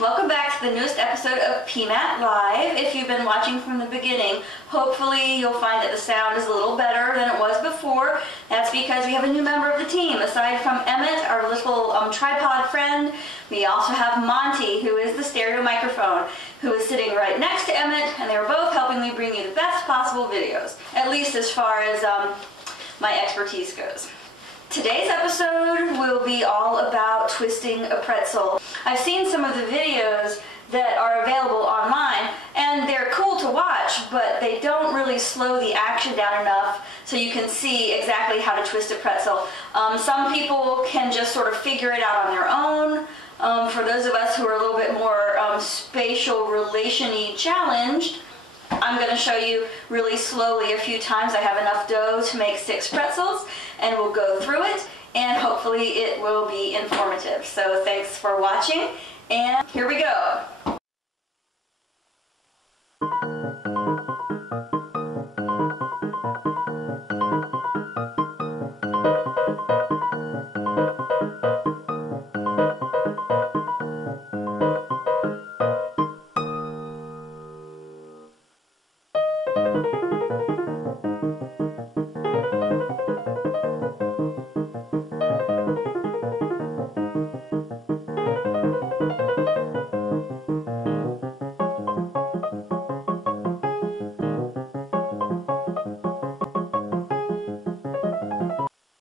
Welcome back to the newest episode of PMAT Live. If you've been watching from the beginning, hopefully you'll find that the sound is a little better than it was before. That's because we have a new member of the team. Aside from Emmett, our little tripod friend, we also have Monty, who is the stereo microphone, who is sitting right next to Emmett, and they were both helping me bring you the best possible videos, at least as far as my expertise goes. Today's episode will be all about twisting a pretzel. I've seen some of the videos that are available online, and they're cool to watch, but they don't really slow the action down enough so you can see exactly how to twist a pretzel. Some people can just sort of figure it out on their own. For those of us who are a little bit more spatial relation-y challenged, I'm going to show you really slowly a few times. I have enough dough to make 6 pretzels, and we'll go through it, and hopefully it will be informative. So thanks for watching, and here we go.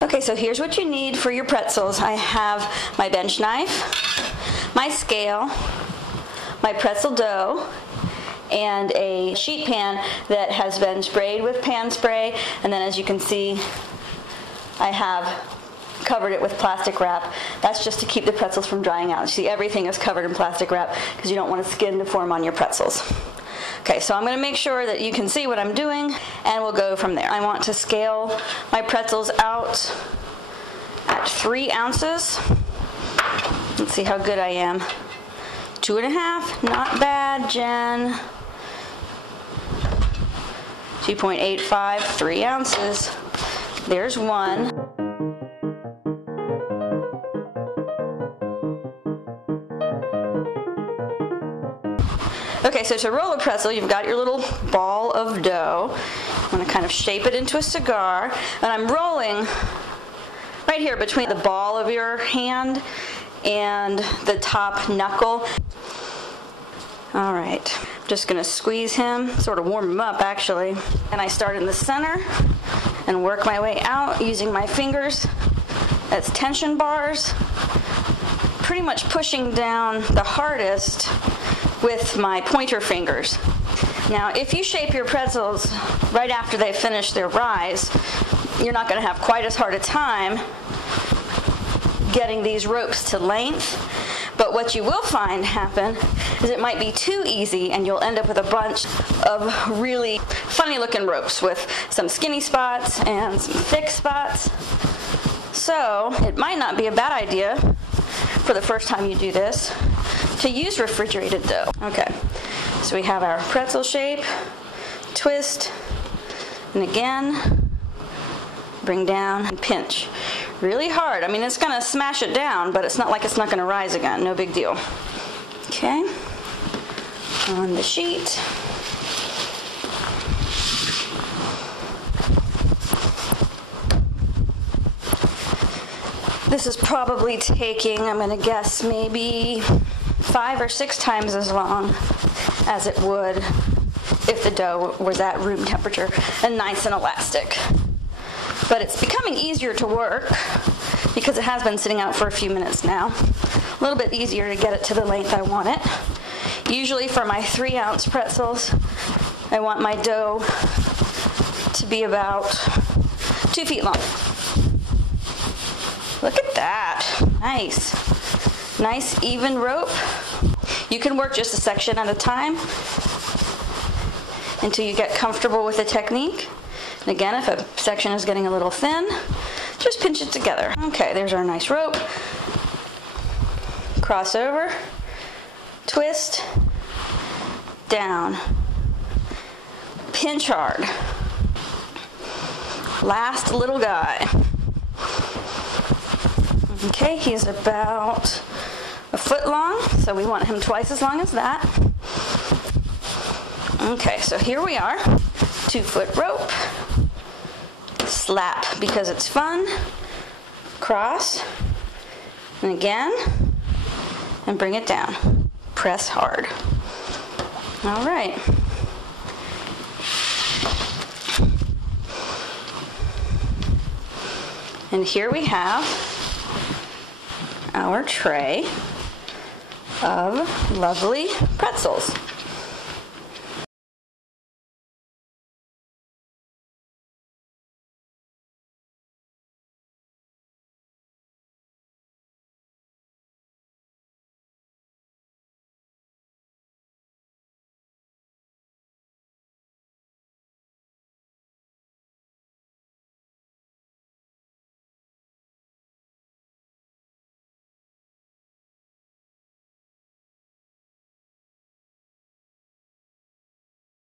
Okay, so here's what you need for your pretzels. I have my bench knife, my scale, my pretzel dough, and a sheet pan that has been sprayed with pan spray, and then as you can see, I have covered it with plastic wrap. That's just to keep the pretzels from drying out. You see, everything is covered in plastic wrap because you don't want a skin to form on your pretzels. Okay, so I'm going to make sure that you can see what I'm doing, and we'll go from there. I want to scale my pretzels out at 3 ounces. Let's see how good I am. 2.5, not bad, Jen. 2.85, 3 ounces. There's 1. Okay, so to roll a pretzel, you've got your little ball of dough. I'm going to kind of shape it into a cigar, and I'm rolling right here between the ball of your hand and the top knuckle. All right, I'm just going to squeeze him, sort of warm him up actually. And I start in the center and work my way out using my fingers as tension bars, pretty much pushing down the hardest with my pointer fingers. Now, if you shape your pretzels right after they finish their rise, you're not going to have quite as hard a time getting these ropes to length. But what you will find happen is it might be too easy, and you'll end up with a bunch of really funny looking ropes with some skinny spots and some thick spots. So it might not be a bad idea for the first time you do this to use refrigerated dough. Okay, so we have our pretzel shape, twist, and again, bring down and pinch. Really hard. I mean, it's gonna smash it down, but it's not like it's not gonna rise again. No big deal. Okay, on the sheet. This is probably taking, I'm gonna guess, maybe 5 or 6 times as long as it would if the dough was at room temperature and nice and elastic. But it's becoming easier to work because it has been sitting out for a few minutes now. A little bit easier to get it to the length I want it. Usually for my 3 ounce pretzels, I want my dough to be about 2 feet long. Look at that. Nice. Nice even rope. You can work just a section at a time until you get comfortable with the technique. And again, if a section is getting a little thin, just pinch it together. Okay, there's our nice rope. Cross over, twist, down, pinch hard. Last little guy. Okay, he's about a foot long, so we want him twice as long as that. Okay, so here we are, 2-foot rope, slap because it's fun, cross, and again, and bring it down. Press hard. All right. And here we have our tray of lovely pretzels.